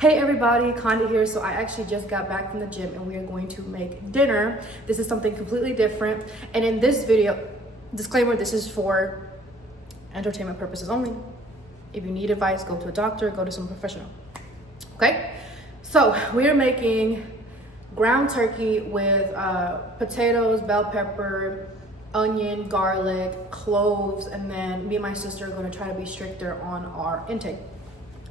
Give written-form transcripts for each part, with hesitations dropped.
Hey everybody, Conda here. So I actually just got back from the gym and we are going to make dinner. This is something completely different. And in this video, disclaimer, this is for entertainment purposes only. If you need advice, go to a doctor, go to some professional. Okay? So we are making ground turkey with potatoes, bell pepper, onion, garlic, cloves, and then me and my sister are going to try to be stricter on our intake.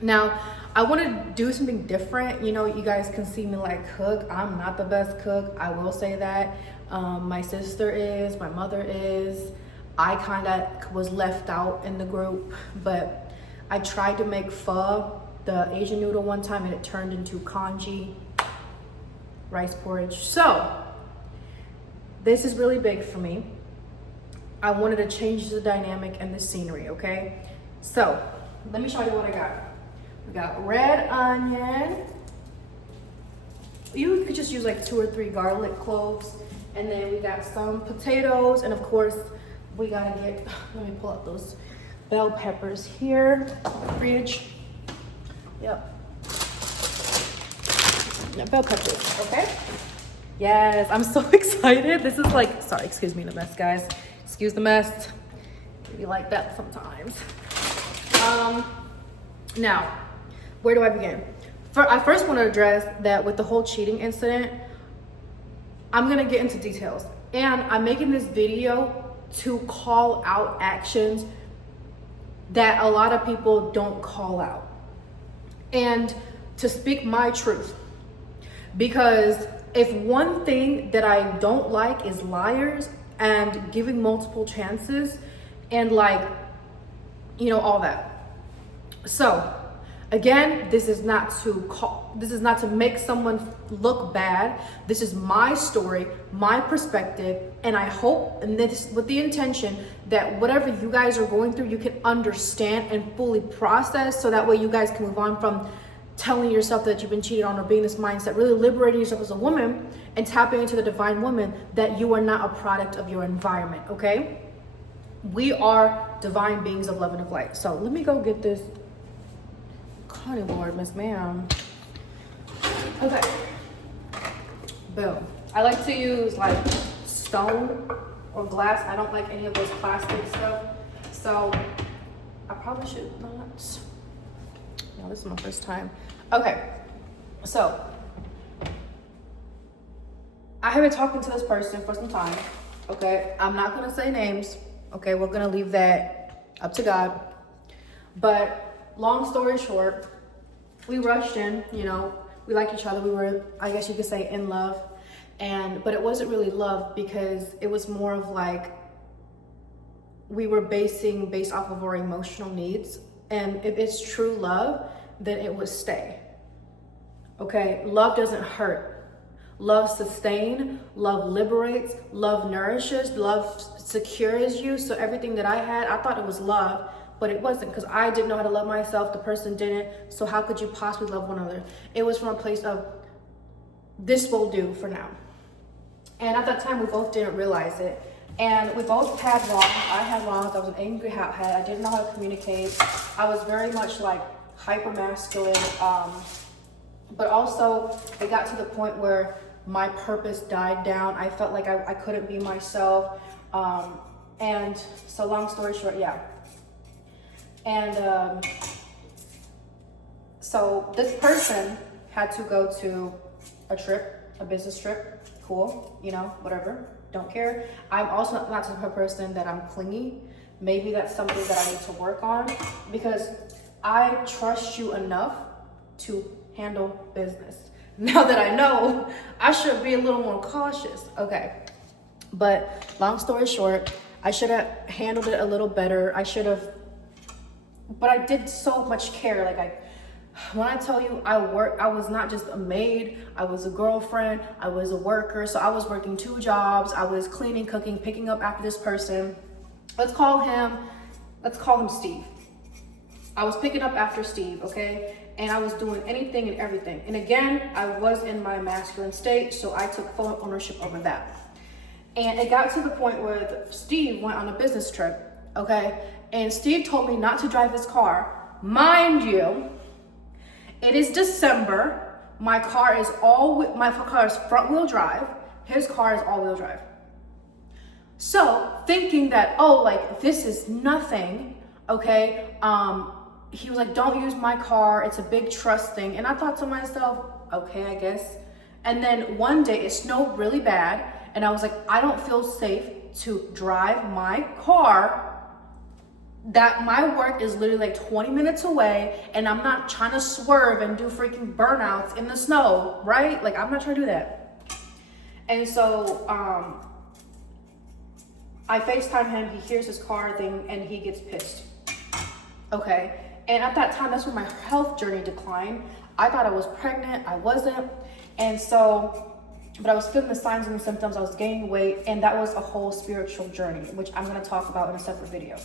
Now, I want to do something different. You know, you guys can see me like cook. I'm not the best cook. I will say that. My sister is, my mother is. I kind of was left out in the group, but I tried to make pho, the Asian noodle, one time, and it turned into congee rice porridge. So this is really big for me. I wanted to change the dynamic and the scenery, okay? So let me show you what I got. We got red onion. You could just use like 2 or 3 garlic cloves. And then we got some potatoes. And of course, we gotta get, let me pull out those bell peppers here. Fridge. Yep. Yeah, bell peppers, okay? Yes, I'm so excited. This is like, sorry, excuse me the mess, guys. Excuse the mess. Maybe like that sometimes. Now, where do I begin? I first want to address that with the whole cheating incident, I'm gonna get into details. And I'm making this video to call out actions that a lot of people don't call out. And to speak my truth. Because if one thing that I don't like is liars and giving multiple chances and like, you know, all that. So again, this is not to make someone look bad. This is my story, my perspective, and I hope, and this with the intention that whatever you guys are going through, you can understand and fully process, so that way you guys can move on from telling yourself that you've been cheated on or being this mindset, really liberating yourself as a woman and tapping into the divine woman, that you are not a product of your environment, okay? We are divine beings of love and of light. So let me go get this cutting board, Miss Ma'am. Okay. Boom. I like to use like stone or glass. I don't like any of those plastic stuff. So I probably should not. No, this is my first time. Okay. So I have been talking to this person for some time. Okay. I'm not going to say names. Okay. We're going to leave that up to God. But long story short, we rushed in, you know, we liked each other. We were, I guess you could say, in love. But it wasn't really love, because it was more of like, we were based off of our emotional needs. And if it's true love, then it would stay. Okay, love doesn't hurt. Love sustains, love liberates, love nourishes, love secures you. So everything that I had, I thought it was love. But it wasn't, because I didn't know how to love myself. The person didn't. So how could you possibly love one another? It was from a place of, this will do for now. And at that time, we both didn't realize it. And we both had wrongs. I had wrongs. I was an angry hothead. I didn't know how to communicate. I was very much like hyper masculine. But also, it got to the point where my purpose died down. I felt like I couldn't be myself. And so long story short, yeah. And so this person had to go to a trip, a business trip. Cool, you know, whatever, don't care. I'm also not the type of person that I'm clingy. Maybe that's something that I need to work on, because I trust you enough to handle business. Now that I know, I should be a little more cautious. Okay, but long story short, I should have handled it a little better. But I did so much care. Like when I tell you I was not just a maid, I was a girlfriend, I was a worker. So I was working 2 jobs. I was cleaning, cooking, picking up after this person. Let's call him Steve. I was picking up after Steve, okay? And I was doing anything and everything. And again, I was in my masculine state, so I took full ownership over that. And it got to the point where Steve went on a business trip, okay? And Steve told me not to drive his car. Mind you, It is December. My car is front wheel drive. His car is all wheel drive. So thinking that, oh, like this is nothing, okay? He was like, don't use my car. It's a big trust thing. And I thought to myself, okay, I guess. And then one day it snowed really bad. And I was like, I don't feel safe to drive my car. That my work is literally like 20 minutes away. And I'm not trying to swerve and do freaking burnouts in the snow, right? Like, I'm not trying to do that. And so, I FaceTime him, he hears his car thing, and he gets pissed. Okay, and at that time, that's when my health journey declined. I thought I was pregnant, I wasn't. And so, but I was feeling the signs and the symptoms, I was gaining weight, and that was a whole spiritual journey, which I'm gonna talk about in a separate video.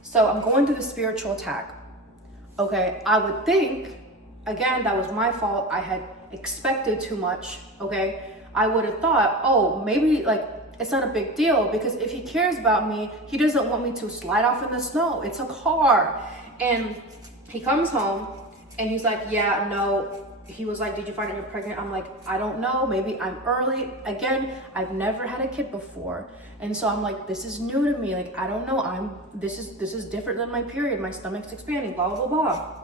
So I'm going through the spiritual attack. Okay, I would think, again, that was my fault. I had expected too much, okay? I would have thought, oh, maybe like, it's not a big deal, because if he cares about me, he doesn't want me to slide off in the snow. It's a car. And he comes home and he's like, yeah, no. He was like, did you find out you're pregnant? I'm like, I don't know. Maybe I'm early. Again, I've never had a kid before. And so I'm like, this is new to me. Like, I don't know. This is different than my period. My stomach's expanding, blah, blah, blah.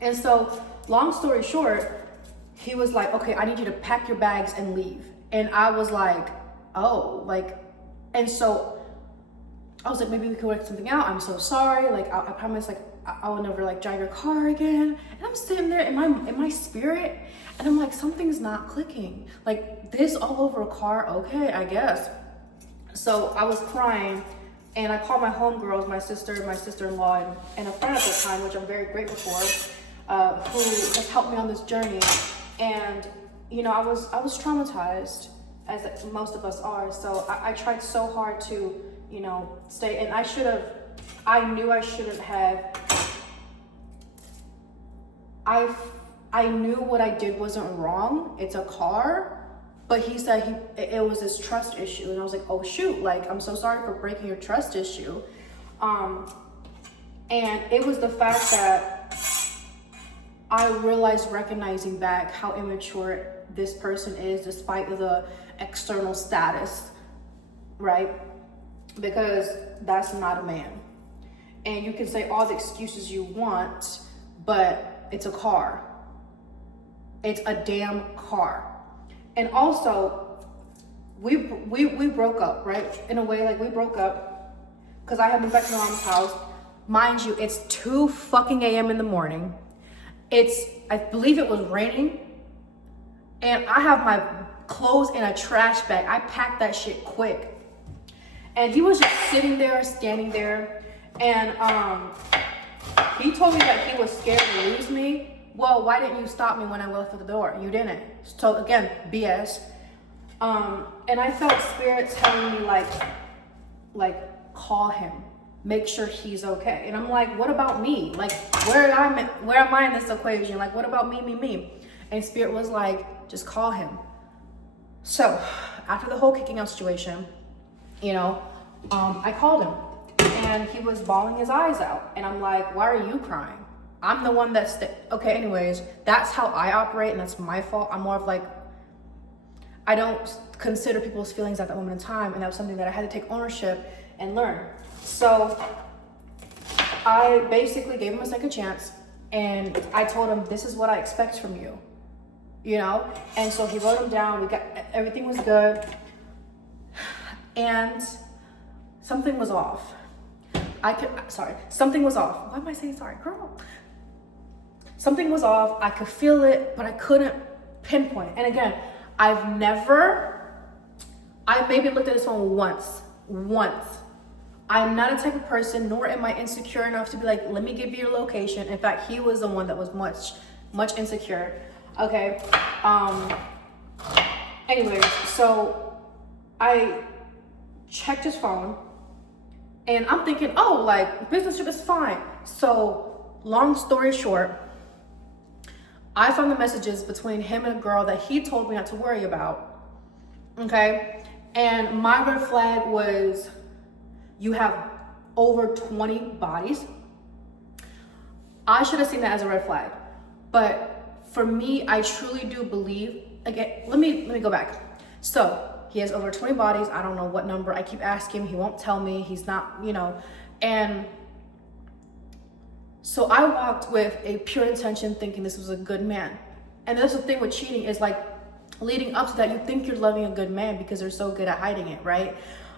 And so long story short, he was like, okay, I need you to pack your bags and leave. And I was like, oh, like, and so I was like, maybe we could work something out. I'm so sorry. Like, I promise, like, I will never like drive your car again. And I'm sitting there in my spirit, and I'm like, something's not clicking. Like, this all over a car, okay, I guess. So I was crying, and I called my homegirls, my sister, my sister-in-law, and a friend at the time, which I'm very grateful for, who has helped me on this journey. And you know, I was traumatized, as most of us are. So I tried so hard to, you know, stay, and I knew I shouldn't have. I knew what I did wasn't wrong. It's a car, but he said it was his trust issue. And I was like, oh shoot, like, I'm so sorry for breaking your trust issue. And it was the fact that I realized, recognizing back, how immature this person is despite the external status, right? Because that's not a man. And you can say all the excuses you want, but it's a car. It's a damn car. And also, we broke up, right? In a way, like, we broke up because I had moved back to my mom's house. Mind you, it's 2 fucking a.m. in the morning. I believe it was raining, and I have my clothes in a trash bag. I packed that shit quick. And he was just sitting there, standing there, and he told me that he was scared to lose me. Well, why didn't you stop me when I left for the door? You didn't. So again, BS. And I felt spirit telling me, like, call him, make sure he's okay. And I'm like, what about me? Like, where am I in this equation? Like, what about me? And spirit was like, just call him. So after the whole kicking out situation, you know, I called him, and he was bawling his eyes out. And I'm like, why are you crying? I'm the one that's okay. Anyways, that's how I operate, and that's my fault. I'm more of like, I don't consider people's feelings at that moment in time, and that was something that I had to take ownership and learn. So I basically gave him a second chance, and I told him, this is what I expect from you, you know? And so he wrote him down. Everything was good, and something was off. Something was off. Why am I saying sorry, girl? Something was off. I could feel it, but I couldn't pinpoint. And again, I maybe looked at his phone once. I'm not a type of person, nor am I insecure enough to be like, let me give you your location. In fact, he was the one that was much insecure. Okay. Anyways, so I checked his phone, and I'm thinking, oh, like, business trip is fine. So long story short, I found the messages between him and a girl that he told me not to worry about. Okay. And my red flag was, you have over 20 bodies. I should have seen that as a red flag, but for me, I truly do believe, again, let me go back. So he has over 20 bodies. I don't know what number. I keep asking him. He won't tell me. He's not, and so I walked with a pure intention thinking this was a good man. And that's the thing with cheating is like leading up to that, you think you're loving a good man because they're so good at hiding it, right?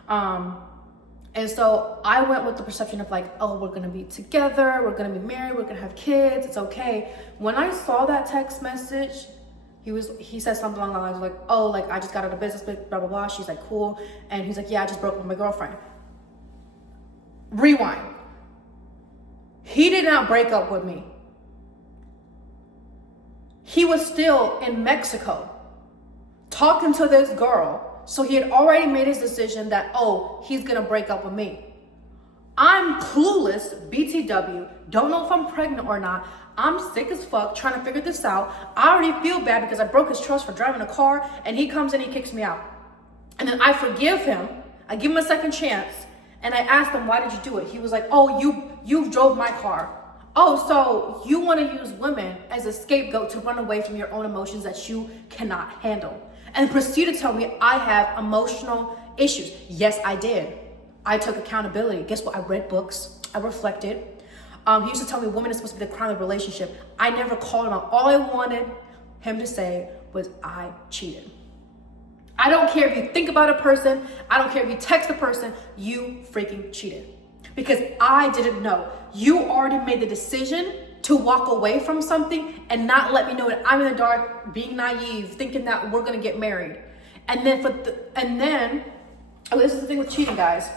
And so I went with the perception of like, oh, we're gonna be together, we're gonna be married, we're gonna have kids, it's okay. When I saw that text message, he said something along the lines of like, oh, like I just got out of business, blah, blah, blah. She's like, cool. And he's like, yeah, I just broke up with my girlfriend. Rewind. He did not break up with me. He was still in Mexico talking to this girl. So he had already made his decision that, oh, he's gonna break up with me. I'm clueless, BTW, don't know if I'm pregnant or not. I'm sick as fuck trying to figure this out. I already feel bad because I broke his trust for driving a car, and he comes in, he kicks me out. And then I forgive him, I give him a second chance, and I asked him, why did you do it? He was like, oh, you drove my car. Oh, so you want to use women as a scapegoat to run away from your own emotions that you cannot handle. And proceed to tell me I have emotional issues. Yes, I did. I took accountability. Guess what? I read books. I reflected. He used to tell me women is supposed to be the crown of the relationship. I never called him out. All I wanted him to say was I cheated. I don't care if you think about a person. I don't care if you text a person. You freaking cheated. Because I didn't know. You already made the decision to walk away from something and not let me know that I'm in the dark, being naive, thinking that we're gonna get married. And then this is the thing with cheating, guys.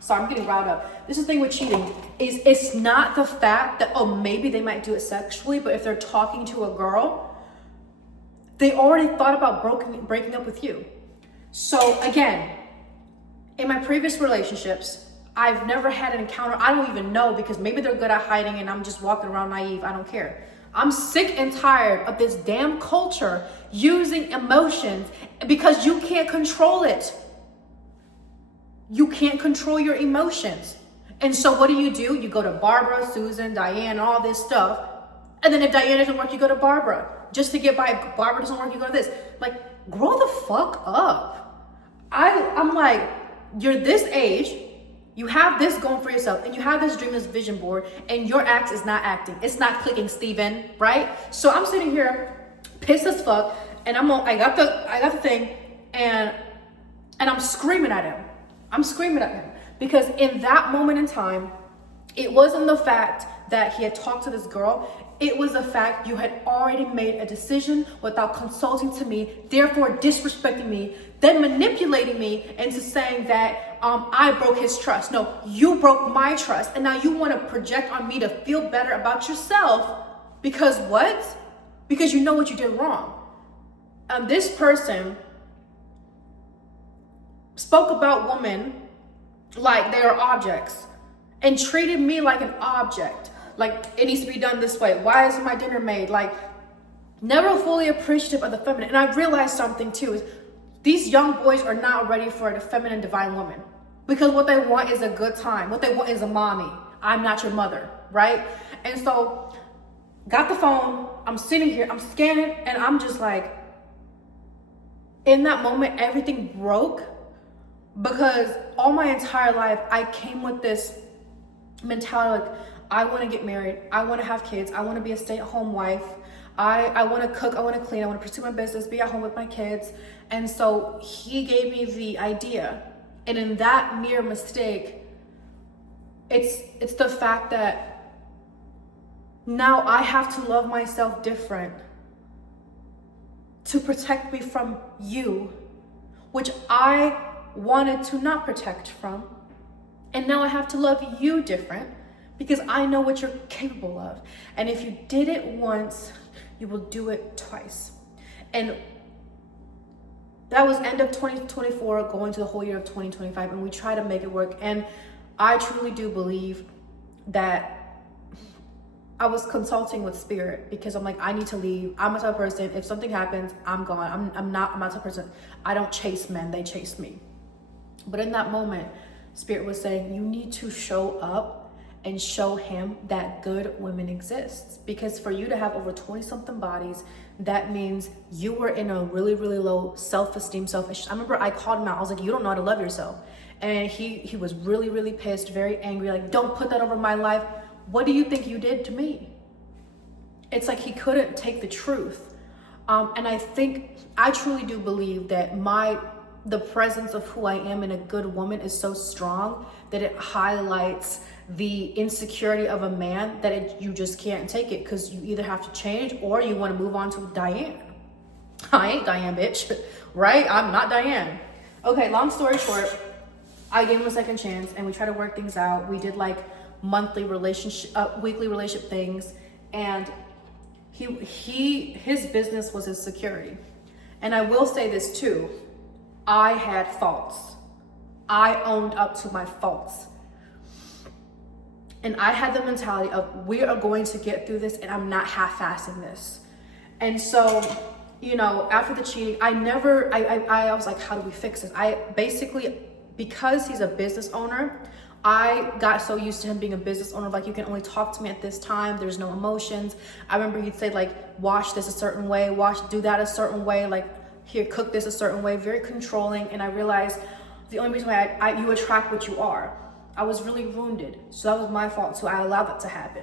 Sorry, I'm getting riled up. This is the thing with cheating is it's not the fact that, oh, maybe they might do it sexually, but if they're talking to a girl, they already thought about breaking up with you. So again, in my previous relationships, I've never had an encounter. I don't even know because maybe they're good at hiding and I'm just walking around naive. I don't care. I'm sick and tired of this damn culture using emotions because you can't control it. You can't control your emotions. And so what do? You go to Barbara, Susan, Diane, all this stuff. And then if Diane doesn't work, you go to Barbara. Just to get by. If Barbara doesn't work, you go to this. Like, grow the fuck up. I'm like, you're this age. You have this going for yourself and you have this dream, this vision board, and your act is not acting. It's not clicking, Steven, right? So I'm sitting here pissed as fuck and I got the thing and I'm screaming at him. Because in that moment in time, it wasn't the fact that he had talked to this girl. It was the fact you had already made a decision without consulting to me, therefore disrespecting me, then manipulating me into saying that I broke his trust. No, you broke my trust. And now you want to project on me to feel better about yourself because what? Because you know what you did wrong. This person spoke about women like they are objects and treated me like an object. Like, it needs to be done this way. Why isn't my dinner made? Like, never fully appreciative of the feminine. And I realized something too, is these young boys are not ready for a feminine divine woman. Because what they want is a good time. What they want is a mommy. I'm not your mother, right? And so, got the phone. I'm sitting here, I'm scanning, and I'm just like, in that moment, everything broke. Because all my entire life, I came with this mentality like, I want to get married. I want to have kids. I want to be a stay-at-home wife. I want to cook. I want to clean. I want to pursue my business, be at home with my kids. And so he gave me the idea. And in that mere mistake, it's the fact that now I have to love myself different to protect me from you, which I wanted to not protect from. And now I have to love you different because I know what you're capable of. And if you did it once, you will do it twice. And that was end of 2024, going to the whole year of 2025, and we try to make it work. And I truly do believe that I was consulting with spirit because I'm like, I need to leave. I'm a type of person, if something happens, I'm gone. I'm not a type of person. I don't chase men, they chase me. But in that moment, spirit was saying, you need to show up and show him that good women exist. Because for you to have over 20 something bodies, that means you were in a really, really low self-esteem, selfish. I remember I called him out. I was like, you don't know how to love yourself. And he was really, really pissed, very angry. Like, don't put that over my life. What do you think you did to me? It's like he couldn't take the truth. And I truly do believe that the presence of who I am in a good woman is so strong that it highlights the insecurity of a man that you just can't take it, because you either have to change or you want to move on to Diane. I ain't Diane, bitch, right? I'm not Diane. Okay, long story short, I gave him a second chance and we tried to work things out. We did like weekly relationship things, and his business was his security. And I will say this too, I had faults. I owned up to my faults. And I had the mentality of, we are going to get through this and I'm not half-assing this. And so, you know, after the cheating, I was like, how do we fix this? I basically, because he's a business owner, I got so used to him being a business owner, like, you can only talk to me at this time, there's no emotions. I remember he'd say like, wash this a certain way, do that a certain way, like, here, cook this a certain way, very controlling. And I realized the only reason why you attract what you are. I was really wounded, so that was my fault too. I allowed that to happen.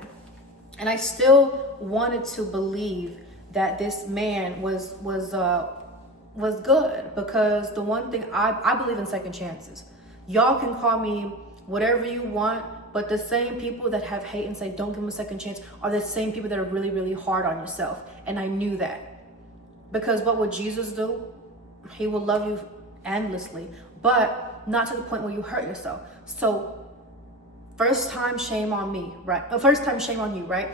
And I still wanted to believe that this man was good, because the one thing I believe in second chances. Y'all can call me whatever you want, but the same people that have hate and say don't give him a second chance are the same people that are really, really hard on yourself. And I knew that, because what would Jesus do? He will love you endlessly, but not to the point where you hurt yourself. So first time, shame on me, right? First time, shame on you, right?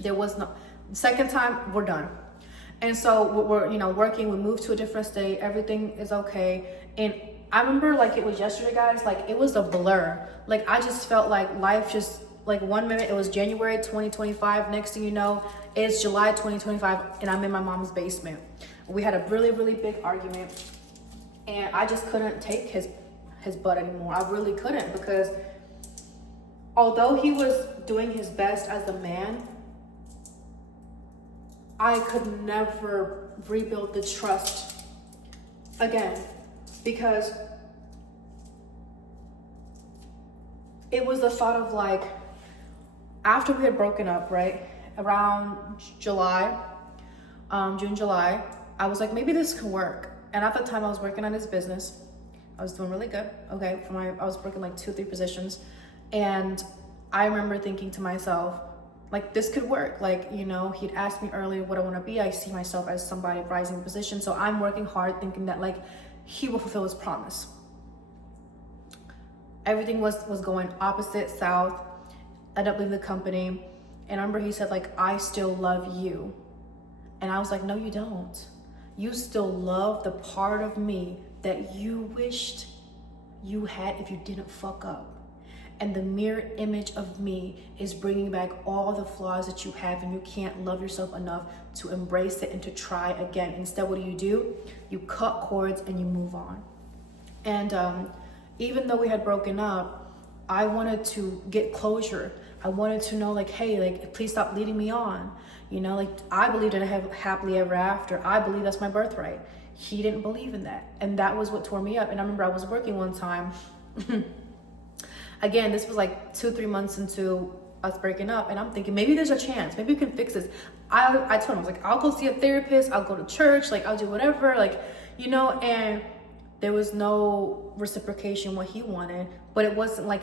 There was no second time, we're done. And so we're working, we moved to a different state, everything is okay. And I remember like it was yesterday, guys, like it was a blur. Like I just felt like life just, like 1 minute it was January 2025, next thing you know, it's July 2025 and I'm in my mom's basement. We had a really, really big argument and I just couldn't take his butt anymore. I really couldn't, because although he was doing his best as a man, I could never rebuild the trust again, because it was the thought of like, after we had broken up, right, around July, June, July, I was like, maybe this can work. And at the time I was working on his business. I was doing really good. Okay, I was working like 2-3 positions. And I remember thinking to myself, like, this could work. Like, he'd asked me earlier what I want to be. I see myself as somebody rising in position. So I'm working hard thinking that like he will fulfill his promise. Everything was going opposite, south. I ended up leaving the company. And I remember he said like, I still love you. And I was like, no, you don't. You still love the part of me that you wished you had if you didn't fuck up. And the mirror image of me is bringing back all the flaws that you have, and you can't love yourself enough to embrace it and to try again. Instead, what do? You cut cords and you move on. And even though we had broken up, I wanted to get closure. I wanted to know like, hey, like, please stop leading me on. Like, I believed in a happily ever after. I believe that's my birthright. He didn't believe in that. And that was what tore me up. And I remember I was working one time. Again, this was like 2-3 months into us breaking up. And I'm thinking, maybe there's a chance. Maybe we can fix this. I told him, I was like, I'll go see a therapist. I'll go to church. Like, I'll do whatever. Like, and there was no reciprocation what he wanted. But it wasn't like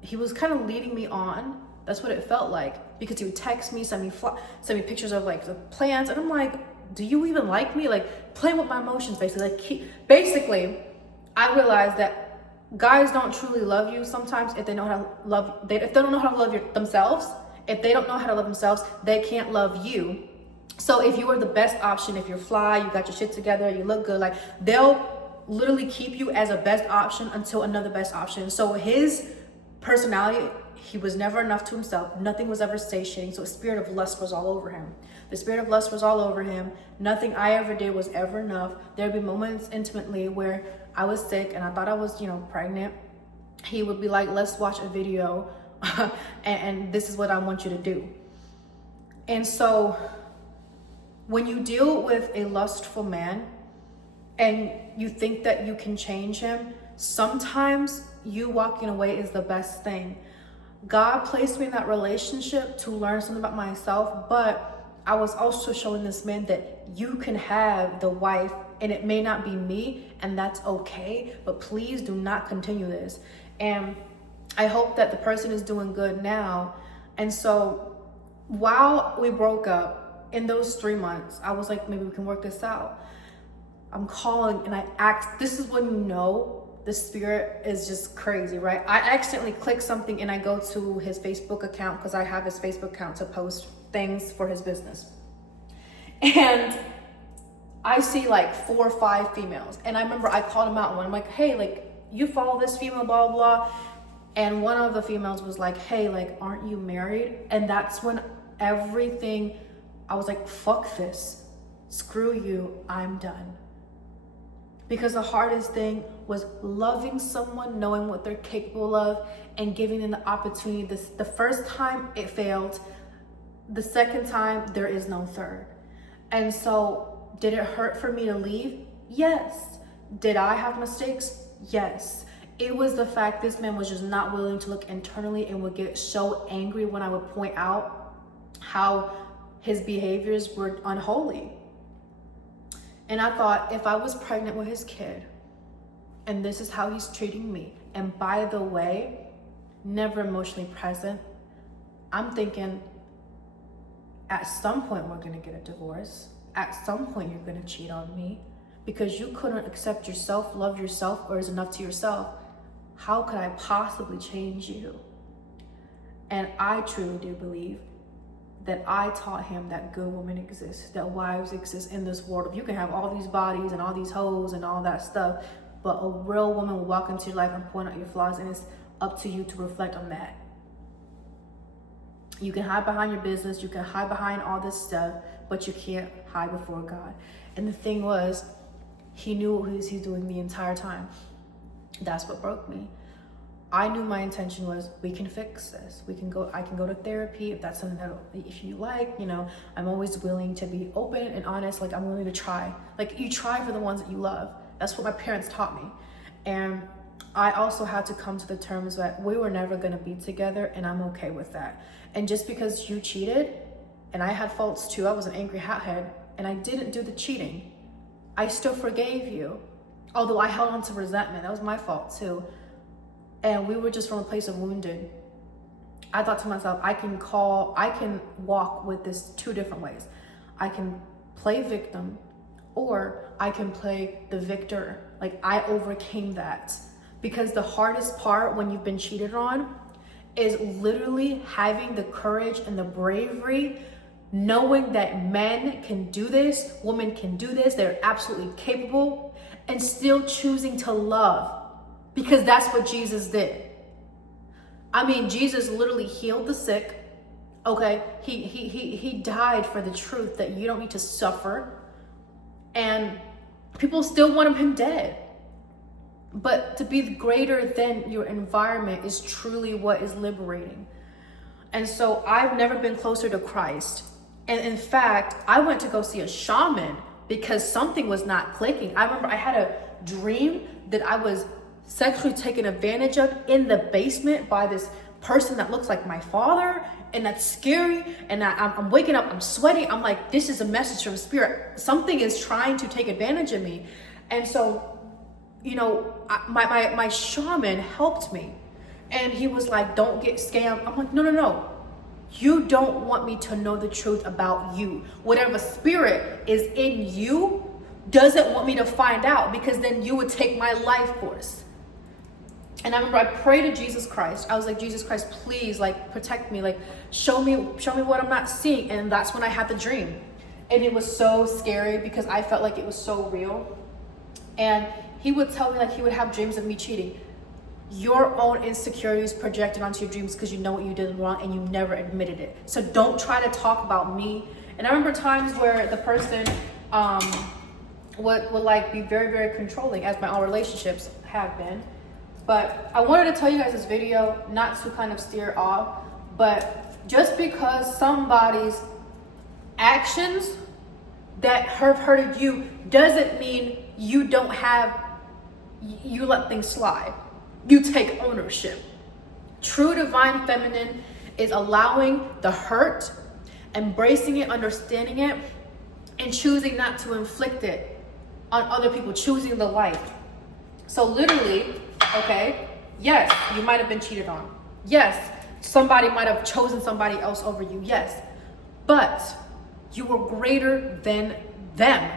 he was kind of leading me on. That's what it felt like, because he would text me, send me pictures of like the plants, and I'm like, do you even like me? Like, playing with my emotions, basically. Like, basically, I realized that guys don't truly love you sometimes if they know how to love. If they don't know how to love themselves, if they don't know how to love themselves, they can't love you. So if you are the best option, if you're fly, you got your shit together, you look good, like, they'll literally keep you as a best option until another best option. So his personality, he was never enough to himself. Nothing was ever satiating. So a spirit of lust was all over him. The spirit of lust was all over him. Nothing I ever did was ever enough. There'd be moments intimately where I was sick and I thought I was, pregnant. He would be like, let's watch a video and this is what I want you to do. And so when you deal with a lustful man and you think that you can change him, sometimes you walking away is the best thing. God placed me in that relationship to learn something about myself, but I was also showing this man that you can have the wife and it may not be me, and that's okay, but please do not continue this. And I hope that the person is doing good now. And so while we broke up, in those 3 months, I was like, maybe we can work this out. I'm calling and I asked, this is when you know the spirit is just crazy, right? I accidentally click something and I go to his Facebook account because I have his Facebook account to post things for his business. And I see like 4 or 5 females. And I remember I called him out one. I'm like, hey, like, you follow this female, blah, blah, blah. And one of the females was like, hey, like, aren't you married? And that's when everything, I was like, fuck this. Screw you, I'm done. Because the hardest thing was loving someone, knowing what they're capable of, and giving them the opportunity. The first time it failed. The second time, there is no third. And so, did it hurt for me to leave? Yes. Did I have mistakes? Yes. It was the fact this man was just not willing to look internally and would get so angry when I would point out how his behaviors were unholy. And I thought, if I was pregnant with his kid and this is how he's treating me, and by the way, never emotionally present, I'm thinking at some point we're gonna get a divorce. At some point you're gonna cheat on me because you couldn't accept yourself, love yourself, or is enough to yourself. How could I possibly change you? And I truly do believe that I taught him that good women exist, that wives exist in this world. You can have all these bodies and all these hoes and all that stuff, but a real woman will walk into your life and point out your flaws, and it's up to you to reflect on that. You can hide behind your business, you can hide behind all this stuff, but you can't hide before God. And the thing was, he knew what he was doing the entire time. That's what broke me. I knew my intention was, we can fix this. I can go to therapy if that's something that, if you like, you know, I'm always willing to be open and honest. Like, I'm willing to try. Like, you try for the ones that you love. That's what my parents taught me. And I also had to come to the terms that we were never gonna be together, and I'm okay with that. And just because you cheated, and I had faults too, I was an angry hothead, and I didn't do the cheating, I still forgave you. Although I held on to resentment, that was my fault too. And we were just from a place of wounded. I thought to myself, I can walk with this 2 different ways. I can play victim, or I can play the victor. Like, I overcame that. Because the hardest part when you've been cheated on is literally having the courage and the bravery, knowing that men can do this, women can do this, they're absolutely capable, and still choosing to love. Because that's what Jesus did. I mean, Jesus literally healed the sick. Okay, he died for the truth that you don't need to suffer. And people still want him dead. But to be greater than your environment is truly what is liberating. And so I've never been closer to Christ. And in fact, I went to go see a shaman because something was not clicking. I remember I had a dream that I was sexually taken advantage of in the basement by this person that looks like my father, and that's scary. And I'm waking up, I'm sweating. I'm like, this is a message from spirit. Something is trying to take advantage of me. And so, you know, my shaman helped me, and he was like, don't get scammed. I'm like, no. You don't want me to know the truth about you. Whatever spirit is in you doesn't want me to find out, because then you would take my life force. And I remember I prayed to Jesus Christ. I was like, Jesus Christ, please, like, protect me. Like, show me what I'm not seeing. And that's when I had the dream. And it was so scary because I felt like it was so real. And he would tell me, like, he would have dreams of me cheating. Your own insecurities projected onto your dreams because you know what you did wrong and you never admitted it. So don't try to talk about me. And I remember times where the person would like be very, very controlling, as my own relationships have been. But I wanted to tell you guys this video, not to kind of steer off, but just because somebody's actions that have hurted you doesn't mean you don't have, you let things slide. You take ownership. True divine feminine is allowing the hurt, embracing it, understanding it, and choosing not to inflict it on other people, choosing the light. So literally, okay, yes, you might have been cheated on. Yes, somebody might have chosen somebody else over you. Yes, but you were greater than them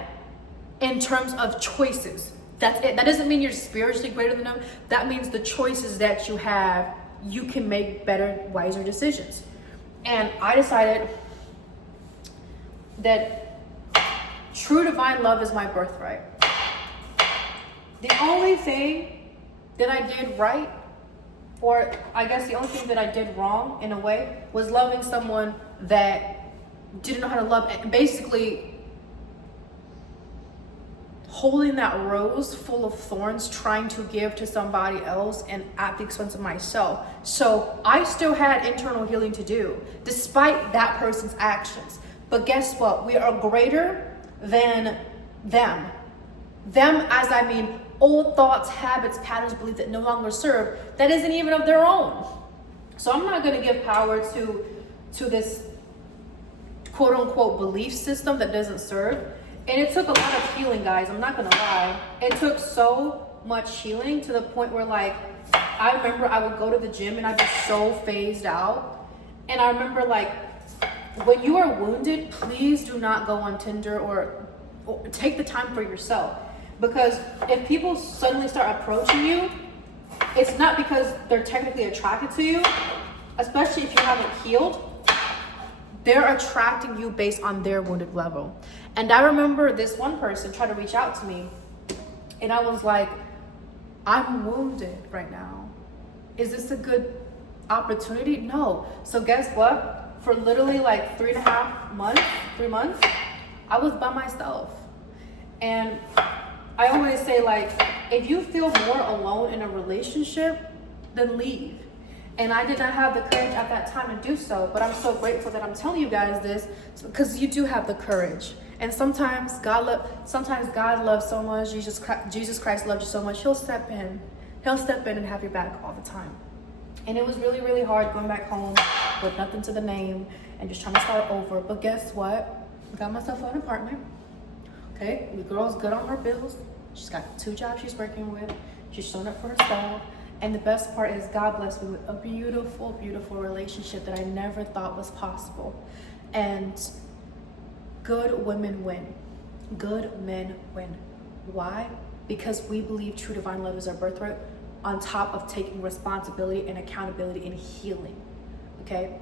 in terms of choices. That's it. That doesn't mean you're spiritually greater than them. That means the choices that you have, you can make better, wiser decisions. And I decided that true divine love is my birthright. The only thing that I did right, or I guess the only thing that I did wrong in a way, was loving someone that didn't know how to love, and basically holding that rose full of thorns, trying to give to somebody else and at the expense of myself. So I still had internal healing to do despite that person's actions. But guess what? We are greater than them. Them, as I mean old thoughts, habits, patterns, beliefs that no longer serve, that isn't even of their own. So I'm not going to give power to this quote unquote belief system that doesn't serve. And it took a lot of healing, guys. I'm not going to lie. It took so much healing to the point where, like, I remember I would go to the gym and I'd be so phased out. And I remember, like, when you are wounded, please do not go on Tinder or take the time for yourself. Because if people suddenly start approaching you, it's not because they're technically attracted to you, especially if you haven't healed. They're attracting you based on their wounded level. And I remember this one person tried to reach out to me, and I was like, I'm wounded right now. Is this a good opportunity? No. So guess what? For literally like 3 months, I was by myself. And I always say, like, if you feel more alone in a relationship, then leave. And I did not have the courage at that time to do so, but I'm so grateful that I'm telling you guys this, because you do have the courage. And sometimes God loves so much. Jesus Christ loves you so much. He'll step in and have your back all the time. And it was really, really hard going back home with nothing to the name and just trying to start over. But guess what? I got myself an apartment. Okay, the girl's good on her bills. She's got 2 jobs she's working with. She's showing up for herself. And the best part is God blessed me with a beautiful, beautiful relationship that I never thought was possible. And good women win. Good men win. Why? Because we believe true divine love is our birthright, on top of taking responsibility and accountability and healing. Okay?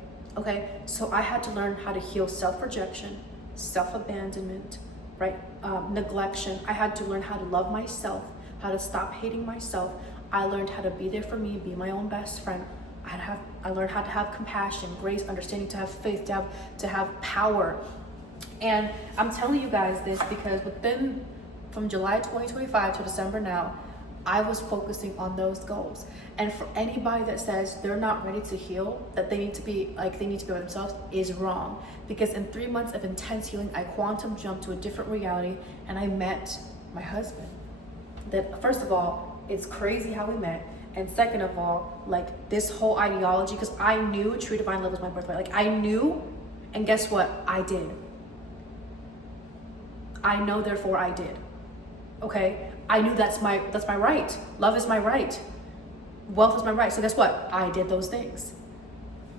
So I had to learn how to heal self-rejection, self-abandonment, right? Neglection. I had to learn how to love myself, how to stop hating myself. I learned how to be there for me, be my own best friend. I learned how to have compassion, grace, understanding, to have faith, to have power. And I'm telling you guys this because from July 2025 to December now, I was focusing on those goals. And for anybody that says they're not ready to heal, that they need to be by themselves, is wrong. Because in 3 months of intense healing, I quantum jumped to a different reality, and I met my husband. That, first of all, it's crazy how we met. And second of all, like, this whole ideology, because I knew true divine love was my birthright. Like, I knew, and guess what? I did. I know, therefore I did. Okay? I knew that's my right. Love is my right. Wealth is my right. So guess what? I did those things.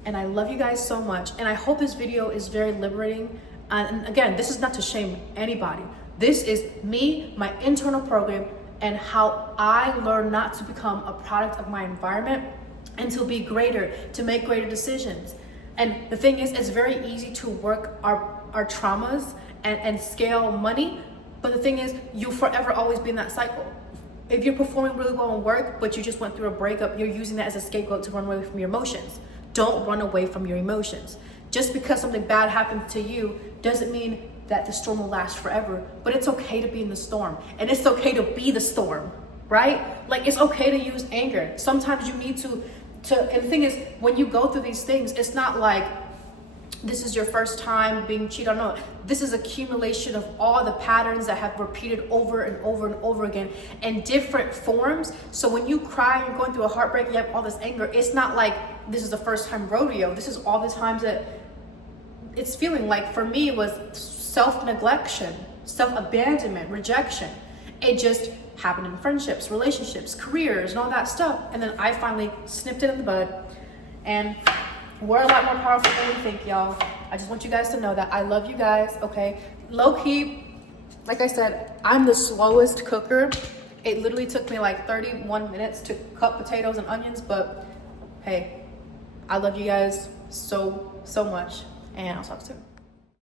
And I love you guys so much. And I hope this video is very liberating. And again, this is not to shame anybody. This is me, my internal program, and how I learned not to become a product of my environment and to be greater, to make greater decisions. And the thing is, it's very easy to work our traumas and scale money. But the thing is, you'll forever always be in that cycle. If you're performing really well in work, but you just went through a breakup, you're using that as a scapegoat to run away from your emotions. Don't run away from your emotions. Just because something bad happened to you doesn't mean that the storm will last forever, but it's okay to be in the storm, and it's okay to be the storm. right? Like, it's okay to use anger. Sometimes you need to, and the thing is, when you go through these things, it's not like this is your first time being cheated on. No, this is accumulation of all the patterns that have repeated over and over and over again in different forms. So when you cry and you're going through a heartbreak, you have all this anger, it's not like this is the first time rodeo. This is all the times that it's feeling like. For me, it was self-neglection, self-abandonment, rejection. It just happened in friendships, relationships, careers, and all that stuff. And then I finally snipped it in the bud. And we're a lot more powerful than we think, y'all. I just want you guys to know that I love you guys, okay? Low key, like I said, I'm the slowest cooker. It literally took me like 31 minutes to cut potatoes and onions, but hey, I love you guys so much, and I'll talk soon.